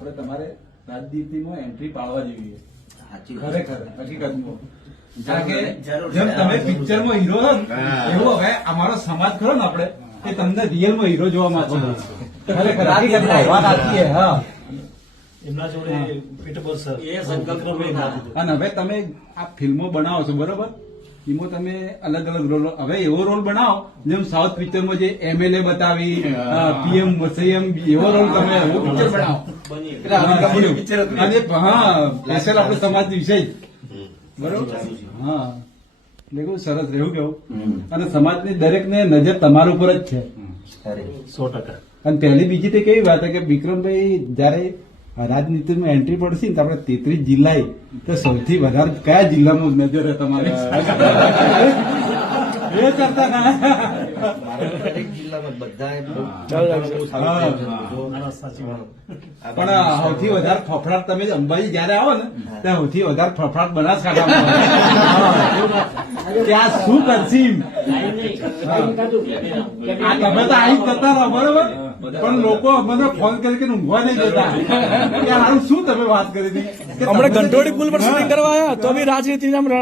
આપણે તમારે રાજનીતિમાં એન્ટ્રી પાડવા જેવી છે ખરેખર હકીકતમાં. કારણ કે જેમ તમે પિક્ચરમાં હીરો છો ને એવું હવે અમારો સમાજ ખરો ને આપણે એ તમને રિયલમાં હીરો જોવા માંગે ખરેખર હકીકતમાં વાત સાચી છે. હા, એમના જોડે પીઠબળ સર એ સંકલ્પ અને હવે તમે આ ફિલ્મો બનાવો છો બરોબર, એમાં તમે અલગ અલગ રોલ, હવે એવો રોલ બનાવો જેમ સાઉથ પિક્ચરમાં જે MLA બતાવી, PM CM એવો રોલ તમે એવું પિક્ચર બનાવો. અને હા સ્પેશિયલ આપણે સમાજ વિષય બરોબર. હા એટલે કેવું સરસ રહેવું કેવું. અને સમાજની દરેકને નજર તમારા ઉપર જ છે 100%. અને પહેલી બીજી તો કેવી વાત છે કે વિક્રમભાઈ જયારે રાજનીતિમાં એન્ટ્રી પડશે ને તો આપણે 33 જિલ્લા તો સૌથી વધારે કયા જિલ્લામાં નજર છે તમારે એ કરતા દરેક જિલ્લામાં બધા પણ સૌથી વધારે ફફડાટ તમે અંબાજી જયારે આવો ને ત્યાં સૌથી વધારે ફફડાટ બનાસકાંઠામાં ત્યાં શું કરશી આ તમે તો આવી જતા રહો બરોબર, પણ લોકો મને ફોન કરી ઊંઘવા નહીં દેતા કે હારું શું તમે વાત કરી હતી. હમણાં ઘંટોળી પુલ પર શૂટિંગ કરવા આવ્યા તો બી રાજનીતિ તમને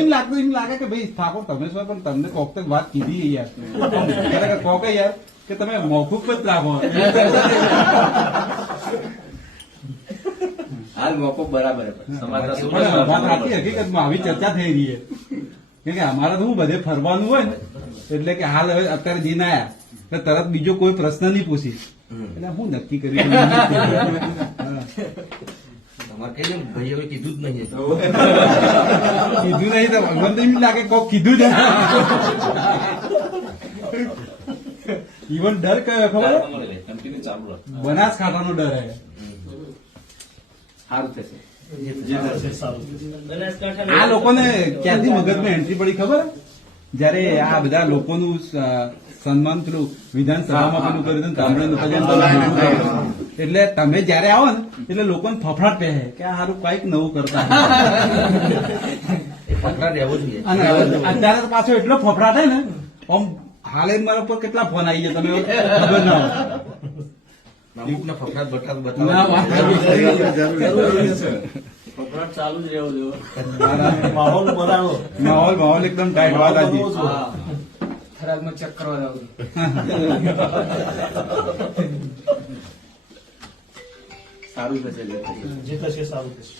એમ લાગતું એમ લાગે કે ભાઈ ઠાકોર તમે છો પણ તમને કોક તક વાત કીધી યાર ખરેખર કોકે યાર કે તમે મોકૂફ જ રાખો. હાલ મોકો બરાબર સમાજના પણ વાત સાચી હકીકતમાં આવી ચર્ચા થઈ રહી છે કે અમારે તો શું બધે ફરવાનું હોય ને એટલે કે હાલ હવે અત્યારે જઈને આયા એટલે તરત બીજો કોઈ પ્રશ્ન નહીં પૂછી એટલે હું નક્કી કર્યું તમારે કઈ ભાઈઓ કીધું જ નહીં. કીધું નહીં તો ભગવાન તો એમ લાગે કોક કીધું જ ઇવન ડર કયો ખબર કન્ટિન્યુ ચાલુ રહે. બનાસકાંઠાનો ડર હે. સારું થશે. આ લોકોને ક્યાંથી મગજમાં એન્ટ્રી પડી ખબર જયારે આ બધા લોકોનું સન્માન પેલું વિધાનસભામાં પેલું કર્યું હતું તાંબડાનું ભજન એટલે તમે જયારે આવો ને એટલે લોકોને ફફડાટ પહે કે આ સારું કઈક નવું કરતા પકડા રહેવો જોઈએ. અને અત્યારે તો પાછો એટલો ફફડાટ હે ને આમ હાલે મારા ઉપર કેટલા ફોન આવી ગયા તમે ખબર ના હોય. અમુકના ફકરાત બટાત ના, ફકરાત ચાલુ જ રહેવો જોઈએ. માહોલ બનાવો. માહોલ એકદમ ટાઈટ વાત આજે. થરાદમાં ચેક કરવા જાવ સારું થશે. જે થશે સારું થશે.